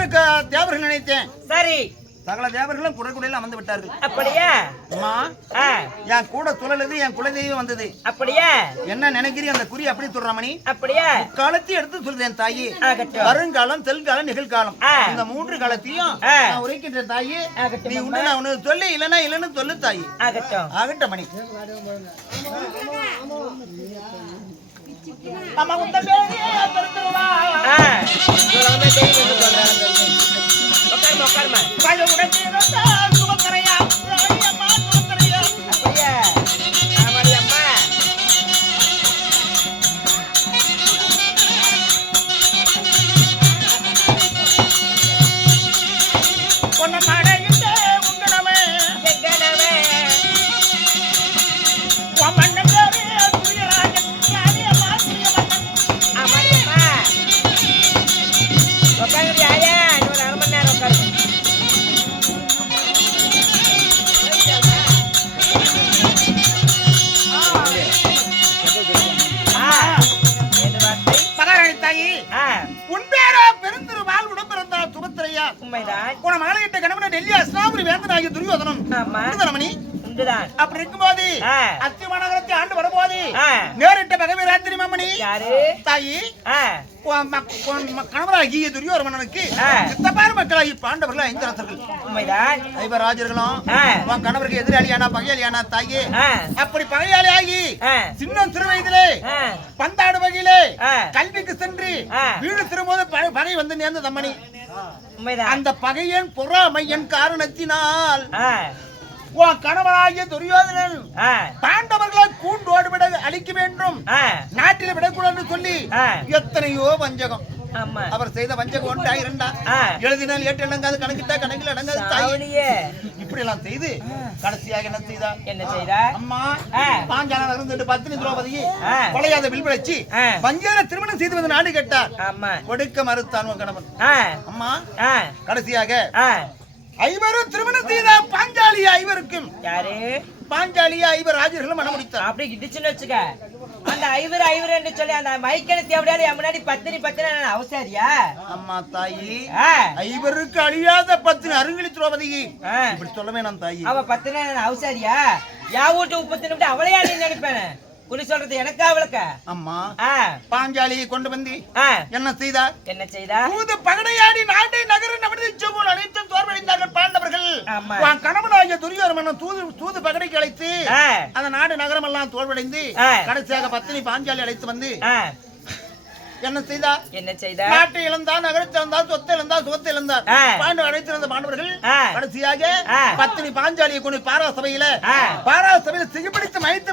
11 தேவர்கள் நினைத்தேன். சரி, சகல தேவர்களும் குடக்குடையில அமர்ந்து விட்டார்கள். அப்படியா? அம்மா, என் கூட துழலுது, என் குலதெய்வம் வந்தது. அப்படியா? என்ன நினைக்கிறீ? அந்த குறி அப்படி சொல்றாமணி. அப்படியா? காலத்தை எடுத்து சொல்றேன் என் தாயி. வருங்காலம், தெல்காலம், நிகழ்காலம், இந்த 3 காலத்தையும் நான் உரைக்கின்ற தாயி. நீ உண்டு நான் உனக்கு சொல்லி, இல்லைன்னா இல்லைன்னு சொல்லு தாயி. ஆகட்டும் மணி. அம்மா உந்த பேரே பெருந்துருவா. அப்படி இருக்கும்போது அத்தியமாநகரத்தை ஆண்டு வரும்போது நேரிட்ட பகவி ராத்திரி மாமணி தாயி கணவராகிய துரியோதனனுக்கு சித்தப்பார் மக்களாகி பாண்டவர்கள் 5 அரசர்கள். ஐவராஜர்களும் உன் கணவருக்கு எதிராளியானா பகையாளியானா தாயி. அப்படி பகையாளி ஆகி சின்ன சிறு வயதிலே பந்தாடு வகையிலே கல்விக்கு சென்று வீடு திரும்போது பகை வந்து நேர்ந்த தம்மணி. அந்த பகையன் பொறாமையன் காரணத்தினால் கணவனாகிய துரியோதனன் பாண்டவர்களை கூண்டோடு விட அழிக்க வேண்டும், நாட்டில் விடக்கூடாது சொல்லி எத்தனையோ வஞ்சகம். அவர் செய்த வஞ்சகம் 1 2 எழுதினால் 8 இலங்காது, கணக்கிட்டா கணக்கில் அடங்காது தாயிலேயே. இப்படி எல்லாம் செய்து கடைசியாக என்ன செய்தா? அம்மா பாஞ்சாலம் இருந்துட்டு பத்தினி திரௌபதியை கொலையாத வில்விளைச்சி வஞ்சேர திருமணம் செய்து வந்து நாடு கேட்டார். கொடுக்க மறுத்தான் கணவன். அம்மா கடைசியாக ஐவரும் திருமணம் செய்த பாஞ்சாலிய ஐவருக்கும் யாரு பாஞ்சாலிய ஐவர் ராஜர்களும் மனம் முடித்தார். அப்படி இடிச்சுன்னு வச்சுக்க. அந்த ஐவர் என்று சொல்லி அந்த மைக்கணத்தை எப்படியாவது முன்னாடி பத்தினி அவசாரியா? அம்மா தாயி, ஐவருக்கு அழியாத பத்தினி அருங்கிலி திரௌபதி இப்படி சொல்லவே நான் தாயி. அவ பத்தினி அவசாரியா? யா வீட்டு உப்பத்தினு அவளையா நீ நினைப்பேன். புனி சொல்றது எனக்கா அவளுக்க? அம்மா பாஞ்சாலியை கொண்டு வந்து என்ன செய்தா? தூது பகடையாடி நாட்டை நகர நவனிச்சோல் அனைத்தும் தோல்வடைந்தார்கள் பாண்டவர்கள். கணவனாகிய துரியோதனன் தூது பகடைக்கு அழைத்து அந்த நாடு நகரம் எல்லாம் தோல்வடைந்து கடைசியாக பத்தினி பாஞ்சாலி அழைத்து வந்து என்ன செய்தா? நாட்டை இழந்தார், நகரத்தை இழந்தார், சொத்தை இழந்தார், சுகத்தை இழந்தார். பாண்டு அழைத்திருந்த பாண்டவர்கள் கடைசியாக பத்தினி பாஞ்சாலியை கொண்டு பாராசபையில சிகிப்பிடித்து மயித்து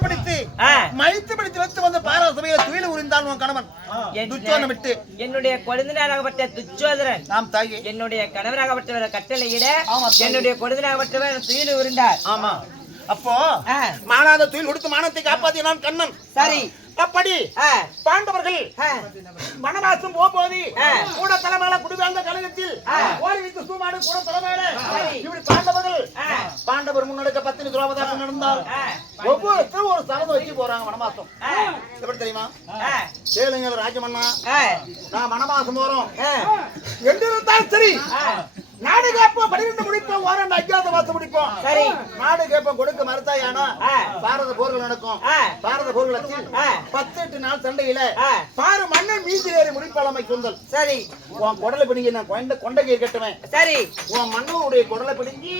பிடித்து வைத்து வந்து பாராசபையில துயில உரிந்தான் உன் கணவன் துச்சோதனன் விட்டு. என்னுடைய கொழுந்தனாகப்பட்ட துச்சோதனன் நாம் தாயே என்னுடைய கணவராகப்பட்டவர் கட்டளையிட என்னுடைய கொழுந்தனாகப்பட்டவர் துயில உரிந்தார். ஆமா, அப்போ மானாத துயில் கொடுத்து மானத்தை காப்பாற்றினான் கண்ணன். சரி, அப்படி பாண்டவர்கள் வனவாசம் போகும்போது கூட தலைமையில குடிவேந்த கழகத்தில் ஓடி வைத்து சூமாடு கூட தலைமையில இப்படி பாண்டவர் முன்னெடுக்க பத்தினி திரௌபதி நடந்தால் ஒவ்வொருத்தரும் ஒரு சரதம் வச்சு போறாங்க வனவாசம். எப்படி தெரியுமா? சேலுங்கள் ராஜமன்னா, நான் வனவாசம் போறோம் என்று இருந்தாலும் சரி, நாடு கேப்போம் 12 முடிப்போம், ஓராண்டு அஜாத வாசம் முடிப்போம். சரி, நாடு கேப்போம் கொடுக்க மறுத்தாயானா பாரத போர்கள் நடக்கும். பாரத போர்களத்தில் 18 நாள் சண்டையில பாரு மன்னன் மீதிலேறி முடிப்பாளமை சொந்தல். சரி, உன் குடலை பிடிங்கி நான் கொண்டைக்கையை கட்டுவேன். சரி, உன் மன்னனுடைய குடலை பிடிங்கி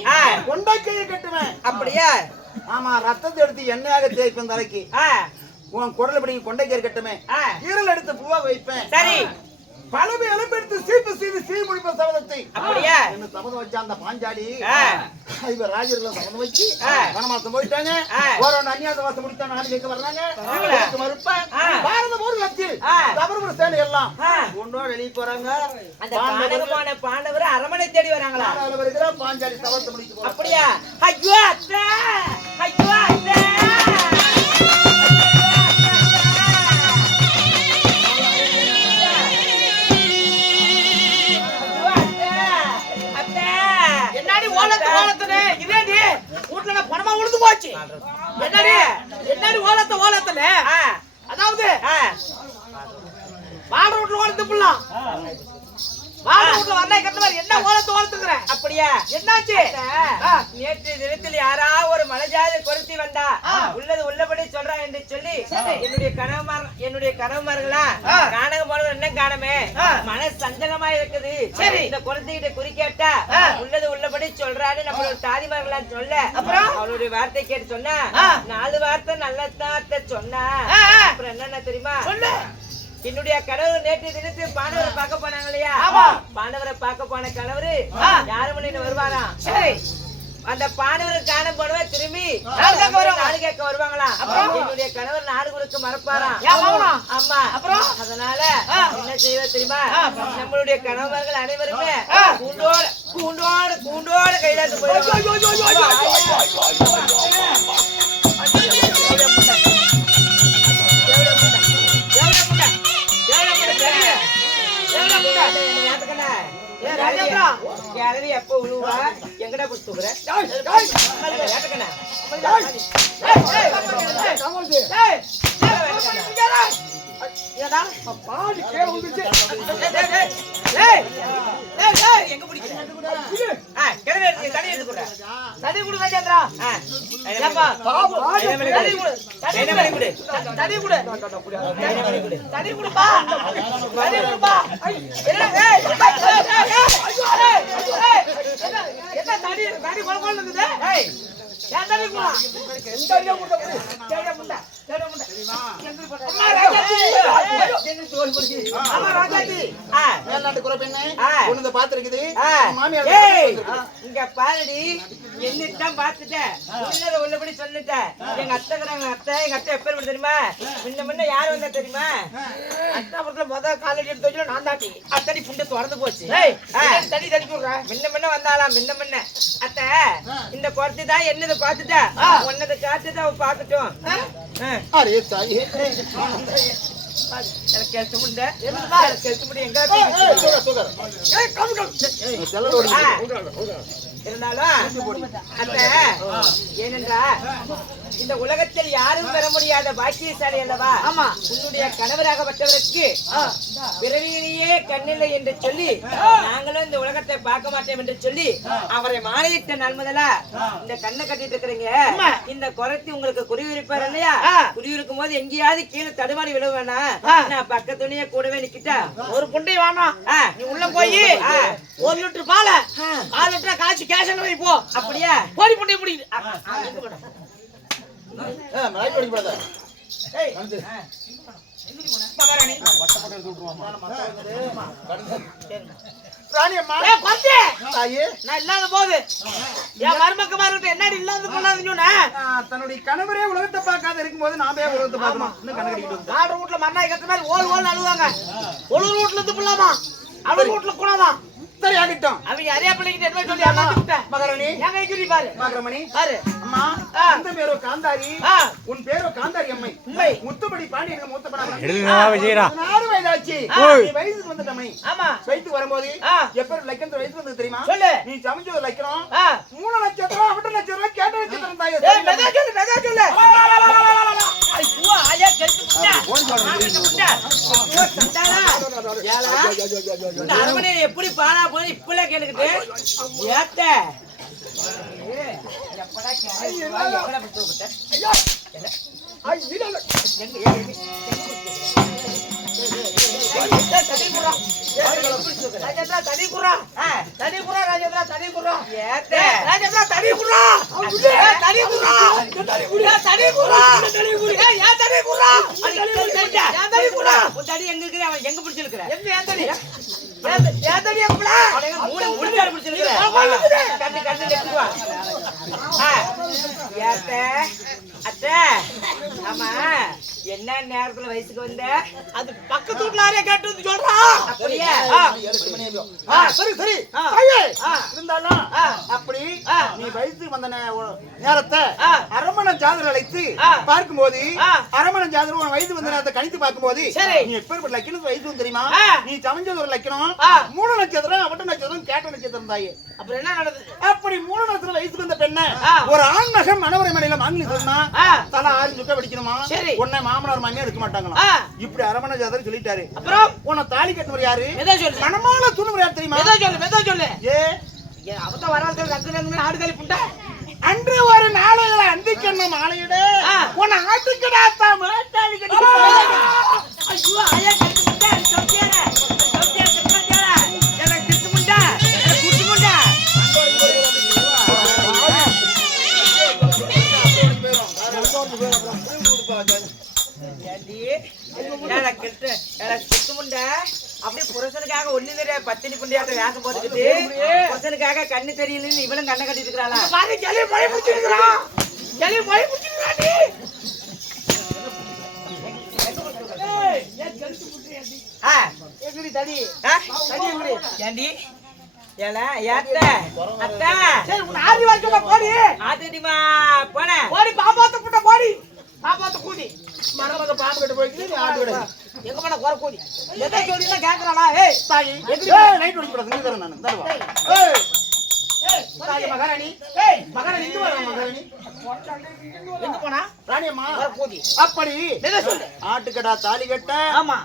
கொண்டைக்கையை கட்டுவேன். அப்படியா? ஆமா, ரத்தத்தை எடுத்து எண்ணெயாக தேய்ப்பேன் தலைக்கு. உன் குடலை பிடிங்கி கொண்டைக்கையை கட்டுவேன். ஈரல் எடுத்து பூவா வைப்பேன். சரி, பலவை எலும்பெடுத்து சீ முடிப்ப சபதத்தை. அப்படியா? என்ன சபதம் வச்சா அந்த பாஞ்சாலி இவர் ராஜர்கள் சபதம் வச்சு வனவாசம் போயிட்டாங்க. ஒரு அந்நியாத வாசம் முடித்தா நாடு கேட்க வர்றாங்க. மறுப்ப பாரத போர் லட்சில் தவறு சேனை எல்லாம் ஒன்றோ வெளியே போறாங்க. அந்த பாண்டவர் அரமனை தேடி வராங்களா? வருகிற பாஞ்சாலி சபதத்தை முடிச்சு. அப்படியா? ஐயோ அத்தை, ஐயோ அத்தை. என்னடி ஓலத்துல அதாவது வாட ரோட்ல ஓலத்து புள்ளலாம் வீட்டுல வண்ணாய் கட்ட மாதிரி என்ன ஓலத்து ஓலத்துக்குற? அப்படியா? என்னாச்சு? நேற்று தினத்தில் யாரா ஒரு மனஜாதி கொருத்தி வந்தா உள்ளது உள்ளபடி சொல்றா என்று சொல்லி என்னுடைய கணவன்மார்களா காணக போனது என்ன காணமே மன சஞ்சலமா இருக்குது. இந்த குழந்தைகிட்ட குறிக்கேட்டா உள்ளது உள்ளபடி சொல்றான்னு நம்மளோட தாதிமார்களா சொல்ல அப்புறம் அவளுடைய வார்த்தை கேட்டு சொன்னா 4 வார்த்தை நல்லதாத்த சொன்னா அப்புறம் என்னன்னா தெரியுமா? என்னுடைய கணவர் நேற்று தினத்தில் பாண்டவரை பார்க்க போனாங்க இல்லையா? பாண்டவரை பார்க்க போன கணவரு யாரு மணின்னு வருவாராம். சரி, அந்த பாண்டவரை காண போனவ திரும்பி நாடு கேட்க வருவாங்களா? என்னுடைய கணவர் நாடு கொடுக்க மறப்பாராம். ஆமா, அப்புறம் அதனால என்ன செய்வது தெரியுமா? நம்மளுடைய கணவர்கள் அனைவருமே கூண்டோட கைதாட்டு கிளவி எப்ப உழுவா எங்கடா புடிச்சுக்கிற எங்க பிடிக்கிற தனி எடுத்துக்கிற தனி கொடு ராஜேந்திரா. தனி கொடு தனி கொடுப்பா தனி கொடுப்பா. என்ன தனி தனி கொலை கொலை இருக்குது? ஏன் தனி கூட இங்க பாருடி, என்னதான் பாத்துட்டேன் உள்ளபடி சொல்லிட்டேன். எங்க அத்தை எப்ப தெரியுமா? முன்ன யாரு வந்தா தெரியுமா? அத்தாபுரத்துல முதல் காலேஜ் எடுத்து வச்சு நான் தாட்டி அத்தடி புண்டை திறந்து போச்சு. தடி தடி முன்ன வந்தாலாம் முன்ன அத்தை இந்த குறைச்சி தான் என்னது பாத்துட்டா உன்னதை காத்துட்டு அவ பாத்துட்டோம். எனக்கு முண்டை எங்க இருந்தாலும் ஏனென்றா இந்த உலகத்தில் யாரும் பெற முடியாத பாக்கியசாலி அல்லவா? ஆமா, உன்னுடைய கணவராகப்பட்டவருக்கு பிறவியிலேயே கண்ணில்லை என்று சொல்லி நாங்களும் இந்த உலகத்தை பார்க்க மாட்டோம் என்று சொல்லி அவரை மாலையிட்ட நாள் முதலா இந்த கண்ணை கட்டிட்டு இருக்கிறீங்க. இந்த குறைத்தி உங்களுக்கு குருவிருப்பார் இல்லையா? குருவிருக்கும் போது எங்கேயாவது கீழே தடுமாறி விழ வேணாம். நான் பக்கத்துணைய கூடவே நிக்கிட்டா ஒரு புண்டை வேணாம். நீ உள்ள போய் 1 லிட்டர் பால 4 லிட்டர் காய்ச்சி கேஷன் வை போ. அப்படியா? போடி புண்டை முடியுது. தன்னுடைய கணவரே உலகத்தை பார்க்காத இருக்கும் போது நாமே உலகத்தை பார்க்கணும். வீட்டுல மண்ணாய் கட்ட மாதிரி ஓல் ஓல் அழுவாங்க. ஒரு வீட்டுல இருந்து போலாமா? அவர் வீட்டுல கூடாதான். சரி ஆகிட்டோம். அவங்க அரியா பிள்ளைகிட்ட என்ன சொல்லி ஏமாத்திட்டேன். மகாராணி எங்க இக்கிரி பாரு. மகாராணி பாரு அம்மா, இந்த பேரோ காந்தாரி, உன் பேரோ காந்தாரி அம்மை. உண்மை முத்துப்படி பாண்டியன் மூத்த பணம். 16 வயதாச்சு. நீ வயசுக்கு வந்துட்டமை. ஆமா, வயசுக்கு வரும்போது எப்ப லக்கணத்து வயசுக்கு வந்து தெரியுமா? சொல்லு. நீ சமைச்சது லக்கணம் 3 நட்சத்திரம் 8 நட்சத்திரம் கேட்ட நட்சத்திரம் தாயே. மெதா சொல்லு. ஐயோ ஆயா கெட்டு புட்டா. இந்த அரமனை எப்படி பானா போய் இப்பல கேட்டுக்கிட்டு ஏத்த எப்படா எப்படா விட்டு விட்ட ஐயா எங்க பிடிச்சிருக்கிற ஆமா, என்ன நேரத்துல வயசுக்கு வந்த? அது பக்கத்து வீட்டுல கேட்டு வந்து சொல்றா. அப்படியா? சரி சரி இருந்தாலும் அப்படி நீ வயசுக்கு வந்த நேரத்தை அரமண ஜாதகம் அழைத்து பார்க்கும்போது அரமண ஜாதகம் உன் வயசு வந்த நேரத்தை கணித்து பார்க்கும்போது நீ எப்பேற்பட்ட லட்சணம் வயசு வந்து தெரியுமா? நீ சமைஞ்சது ஒரு லட்சணம் 3 நட்சத்திரம் 8 நட்சத்திரம் கேட்ட நட்சத்திரம் தாயே. அப்புறம் என்ன நடந்தது? அப்படி 3 நட்சத்திரம் வயசுக்கு வந்த பெண்ண ஒரு ஆண் நகம் மனவரை மனையில மாங்கி சொன்னா தலை 6 சுட்ட படிக்கணுமா? ஒன்னே மாமனார் மாமியா இருக்க மாட்டாங்களாம். இப்படி அரமண ஜாதகம் சொல்லிட்டாரு. அப்புறம் உன்னை தாலி கட்டுவர் யாரு? எதை சொல்லு? மணமால துணுவர் யார் தெரியுமா? எதை சொல்லு? ஏ அவதான் வராது ரக்கு ஆடு தள்ளி புண்டா. அன்று ஒரு நாளையில அந்திக்கண்ண மாலையிட உன்னை ஆட்டுக்கடாத்தா தாலி கட்டி. ஐயோ ஐயா கட்டு முண்டா சௌக்கியாரா சௌக்கியாரா எனக்கு கிட்டு முண்டா எனக்கு குட்டி முண்டா. அப்படியே புருஷனுக்காக ஒண்ணு தெரியாது பத்தினி புண்டியாட்ட வேஷம் போட்டுக்கிட்டு புருஷனுக்காக கண்ணு தெரியலன்னு இவளும் கண்ணை கட்டிட்டு இருக்கிறாளா? மழை பிடிச்சிருக்கிறான் பாப்பாத்த கூடி மணமக பாம்பு கட்டு போயிட்டு ஆட்டு கடை எங்க போன குறை கூடி எதை சொல்லினா கேக்குறானா? ஏய் தாயி நைட் ஒடிச்சு போட நீங்க நான் தருவா. தாயி மகாராணி மகாராணி இங்க வர மகாராணி எங்க போனா? ராணி அம்மா குறை கூடி அப்படி எதை சொல்லு? ஆட்டுக்கடா தாலி கட்ட ஆமா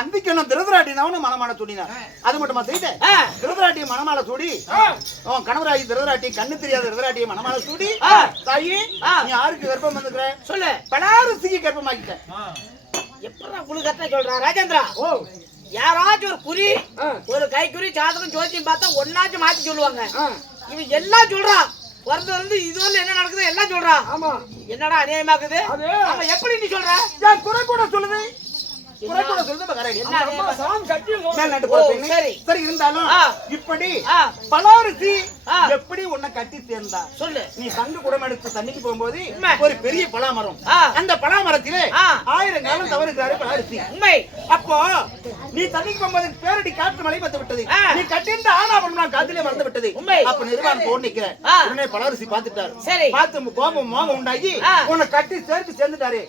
அந்திக்கணும் திருதராட்டினவனு மணமால சூடினா அது மட்டுமா செய்த திருதராட்டிய மணமால சூடி உன் கணவராகி திருதராட்டி கண்ணு தெரியாத திருதராட்டிய மணமால சூடி தாயி நீ யாருக்கு கர்ப்பம் வந்துக்கிற சொல்லு. பலாரசிக்கு கர்ப்பமாக்கிட்ட எப்படா உங்களுக்கு கரெக்டா சொல்றா ராஜேந்திரா? ஓ யாராச்சும் ஒரு குறி ஒரு கைக்குறி ஜாதகம் ஜோதியம் பார்த்தா ஒன்னாச்சும் மாத்தி சொல்லுவாங்க. இவன் எல்லாம் சொல்றான். பிறந்து வந்து இது வந்து என்ன நடக்குது எல்லாம் சொல்றான். ஆமா என்னடா அநியாயமாக்குது? ஆமா எப்படி நீ சொல்ற? குறை கூட சொல்லுது குறை கூட சொல்லுது மகாராணி. சரி இருந்தாலும் இப்படி பலாரசி எப்படி உன்னை கட்டி சேர்ந்தா சொல்லு. நீ சங்கு குடம் எடுத்து தண்ணிக்கு போகும்போது ஒரு பெரிய பலாமரம் அந்த பலாமரத்திலே 1000 காலம் தவறுகிறாரு பலாரசி. உண்மை. அப்போ நீ தண்ணிக்கு போகும்போது பேரடி காற்று மழை வந்து விட்டது. நீ கட்டியிருந்த ஆனாபரணம் காத்திலே மறந்து விட்டது. அப்ப நிர்வாணம் தோணு நிக்கிறேன். உடனே பலாரசி பாத்துட்டாரு. பார்த்து கோபம் மோகம் உண்டாகி உன்னை கட்டி சேர்ந்துட்டாரு.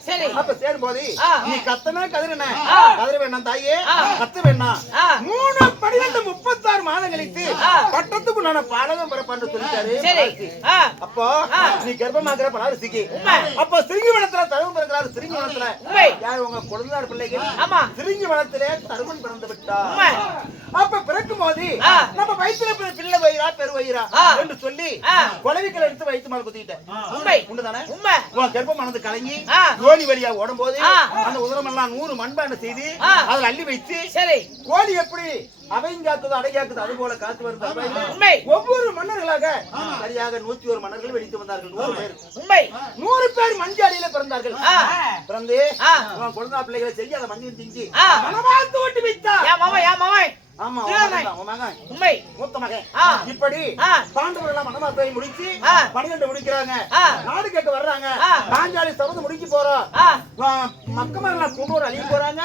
அப்ப சேரும் போது நீ கத்தனா கதிரன கதிர வேண்டாம் தாயே கத்த வேண்டாம் 3 மாதம் கழித்து பட்டத்துக்குள்ளான பாலகம் பிறப்பான்னு சொல்லிட்டாரு. அப்போ நீ கர்ப்பமாக்குற பலாரசிக்கு அப்ப சிறுங்கி வனத்துல தருவன் பிறக்கிறாரு. சிறுங்கி வனத்துல யார் உங்க குழந்தையார் பிள்ளைகள் சிறுங்கி வனத்திலே தருவன் பிறந்து விட்டா. அப்ப பிறக்கும் போது நம்ம வயிற்றுல பிள்ளை வயிறா பெரு வயிறா என்று சொல்லி குழவிகள் எடுத்து வயிற்று மேல குத்திட்டேன். உண்டுதானே? உன் கர்ப்பமானது கலங்கி கோழி வழியா ஓடும் போது அந்த உதரமெல்லாம் 100 மண்பாண்ட செய்து அதுல அள்ளி வைத்து கோழி எப்படி அவைங்காக்குது அடையாக்குது அது போல காத்து வருது. ஒவ்வொரு மன்னர்களாக சரியாக 101 மன்னர்கள் வெடித்து வந்தார்கள். 100 பேர் மஞ்சாடியில பிறந்தார்கள். பிறந்து குழந்தை பிள்ளைகளை செய்ய அதை மஞ்சள் திங்கி மனவாழ்த்து ஓட்டி வைத்தார். ஆமா உண்மை மூத்த மகன். இப்படி பாண்டவர்கள் எல்லாம் மனமாத்தை முடிச்சு 12 முடிக்கிறாங்க. நாடு கேட்க வர்றாங்க. பாஞ்சாலி சபதம் முடிக்க போறோம். மக்கமெல்லாம் கூண்டோர் அழிய போறாங்க.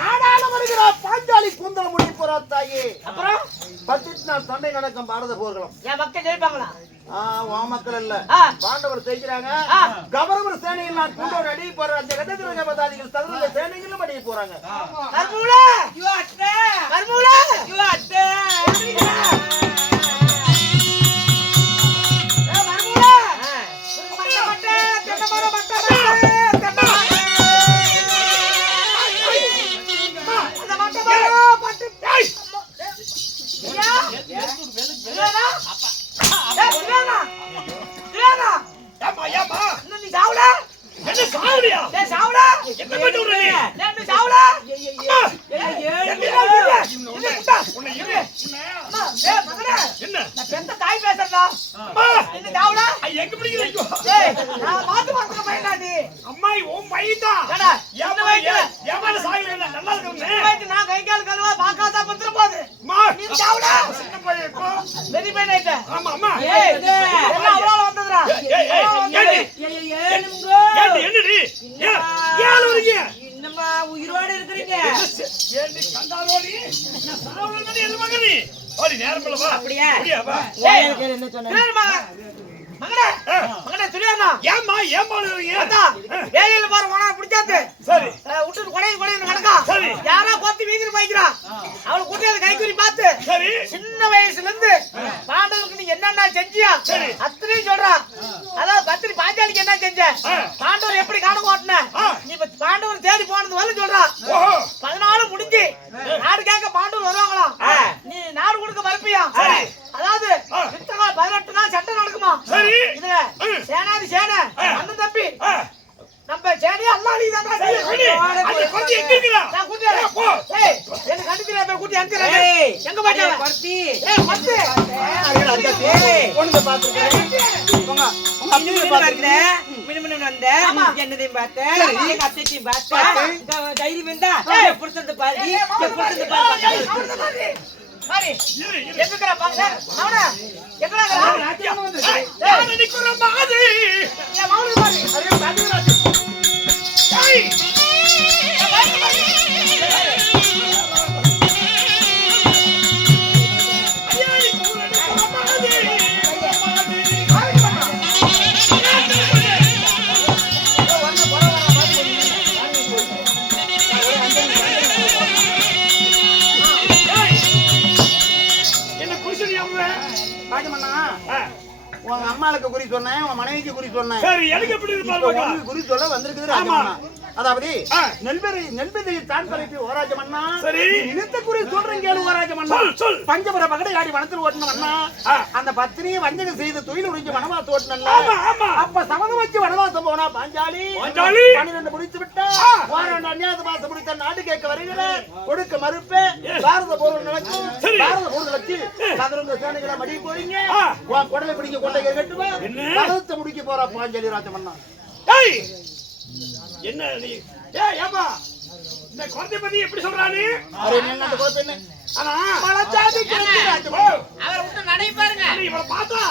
நாடாள வருகிற பாஞ்சாலி கூந்தல முடிக்க போறா தாயே. அப்புறம் 18 நாள் சண்டை நடக்கும் பாரத போர்களும். என் மக்கள் ஜெயிப்பாங்களா? மக்கள் இல்ல பாண்டவர் செய்கிறாங்க. கௌரவர் சேனையில் நான் கூண்டோர் அடிய போற அந்த கட்டத்தில் பதாதிகள் தகுந்த சேனைகளும் அடிய போறாங்க. உயிரோடு இருக்கிறீங்க அப்படியா? என்ன சொன்ன மகனே மகனே துரியானா ஏம்மா ஏம்பாளுறீங்க? வேலையில பாரு உன பிடிச்சாது. சரி விட்டு கொடையை நடக்கா. சரி யாரா கொத்தி வீதில போய்க்கிறா. அவளை கூட்டியது கைக்குறி பார்த்து. சரி சின்ன வயசுல இருந்து பாண்டவருக்கு நீ என்னென்ன செஞ்சியா? சரி அத்தனை சொல்றா. அதாவது பத்திரி பாஞ்சாலிக்கு என்ன செஞ்ச? பாண்டவர் எப்படி காண ஓட்டுன? நீ பாண்டவர் தேடி போனது வரல சொல்றான். 14 முடிஞ்சு நாடு கேட்க பாண்டவர் வருவாங்களாம். நீ நாடு கொடுக்க மறுப்பியா? அதாவது யுத்தகால 18 நாள் சட்டை நடக்குமா? இதுல சேனாதி சேனை அண்ணன் தம்பி நம்ம சேனி அல்லாஹ் தான் அந்த கொட்டி எங்க இருக்கடா? நான் கூட்டிறேன். ஏய் என்ன கண்டிக்கிறே போய் கூட்டி அங்க எங்க போய்டா? கொட்டி கொட்டி ஏய் ஒண்ணுத பாத்துக்கறேன். போங்க உங்க அம்மியை பாத்துக்கறே. மினுமினு வந்த என்னதையும் பார்த்தேன். எங்க அத்தையும் பார்த்தேன். தைரி வந்தா புடிச்சது பாதி புடிச்சது பாதி பாரி எங்கடா பாங்க அவன எங்கடா ராஜ்யம் வந்து நான் நிக்குற மாதிரி ஏ மாவுல பாரி அரே பாதி ராஜ்யம் ஏய் உங்க அம்மாளுக்கு குறி சொன்னேன், உங்க மனைவிக்கு குறி சொன்னேன். சரி, எனக்கு எப்படி இருப்பாங்க? குறி சொல்ல வந்திருக்குது ராஜமன்னா. அதாவது நெல்பெதை தான் பரப்பி ஓராஜமன்னா. சரி, இனத்த குறி சொல்றேன் கேளு ஓராஜமன்னா. சொல். பஞ்சபுர பகடையாடி வனத்தில் ஓட்டணும்னா அந்த பத்தினியை வஞ்சகம் செய்து தொழில் உறிஞ்சு வனவாசம் ஓட்டணும்ல. அப்ப சமதம் வச்சு வனவாசம் போனா பாஞ்சாலி 12 முடித்து விட்டா ஓராண்டு அந்நியாத மாசம் முடித்த நாடு கேட்க வருகிறார். கொடுக்க மறுப்பே பாரத போர் நடக்கும். பாரத போர் வச்சு சதுரங்க சேனைகளை மடி போறீங்க. உன் குடலை பிடிக்க கொண்டை கட்டுவா பதத்தை முடிக்க போறா பாஞ்சாலி ராஜமன்னா. என்ன நீ ஏப்பா இந்த குழந்தை பத்தி எப்படி சொல்றானே? அரே நீங்க அந்த குழந்தை என்ன ஆனா மலச்சாதி கிளம்பி ராஜமோ அவரை விட்டு நடை பாருங்க. இவளை பார்த்தா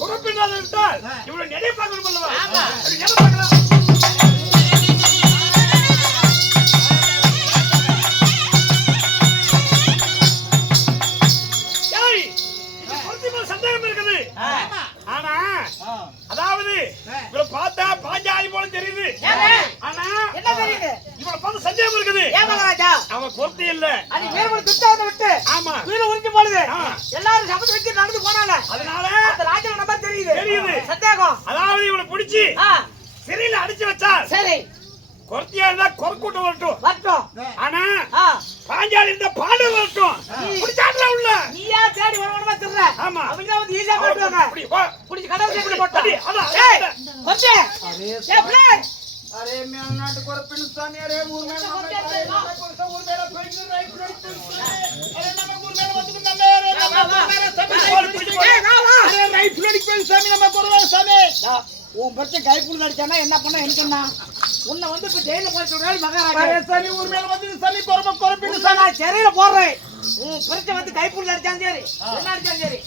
குறப்பினால இருந்தால் இவளை நிறைய பார்க்கணும் அல்லவா? அது என்ன பார்க்கலாம்? சந்தேகம் இருக்குது. ஆனா அதாவது இவளை பார்த்தா பாஞ்சாலி போல தெரியுது. ஆனா என்ன தெரியுது? இவளை பார்த்து சந்தேகம் இருக்குது. ஏன் மகாராஜா? அவன் பொறுத்து இல்ல. அது வேறு திட்டாத விட்டு ஆமா வீர உறிஞ்சு போடுது. எல்லாரும் சபத வச்சு நடந்து போனாங்க. அதனால அந்த ராஜா நம்ம தெரியுது. தெரியுது. சந்தேகம். அதாவது இவளை பிடிச்சி சிறையில அடிச்சு வச்சா சரி. கொர்த்தியா இருந்தா கொர்க்கூட்டு வரட்டும். ஆனா பாஞ்சாலி இருந்தா பாண்டு வரட்டும். பிடிச்சாட்ல உள்ள நீயா தேடி வரவனமா திர்ற. ஆமா அவங்க வந்து ஈஸியா போடுவாங்க. பிடிச்சு கடவுள் சேர்த்து போட்டா. ஏய் கொச்சே ஏ ப்ளே. அரே மேல் நாட்டு குறப்பின் சாமி அரே ஊர் மேல ஊர் மேல போயிட்டு ரைட் அரே நம்ம ஊர் மேல வந்து நம்ம ஊர் மேல சாமி ஏய் வா வா அரே ரைட் பிளடிக் சாமி நம்ம குறவா சாமி. உன் பச்சை கைப்புல் அடிச்சானா என்ன பண்ண எனக்கு என்ன? உன்னை வந்து இப்ப ஜெயில போய் சொல்றாரு மகாராஜா. அரே சாமி ஊர் மேல வந்து சாமி குறப்பின் சாமி நான் சிறையில போடுறேன். உன் பச்சை வந்து கைப்புல் அடிச்சான் சரி என்ன அடிச்சான் சரி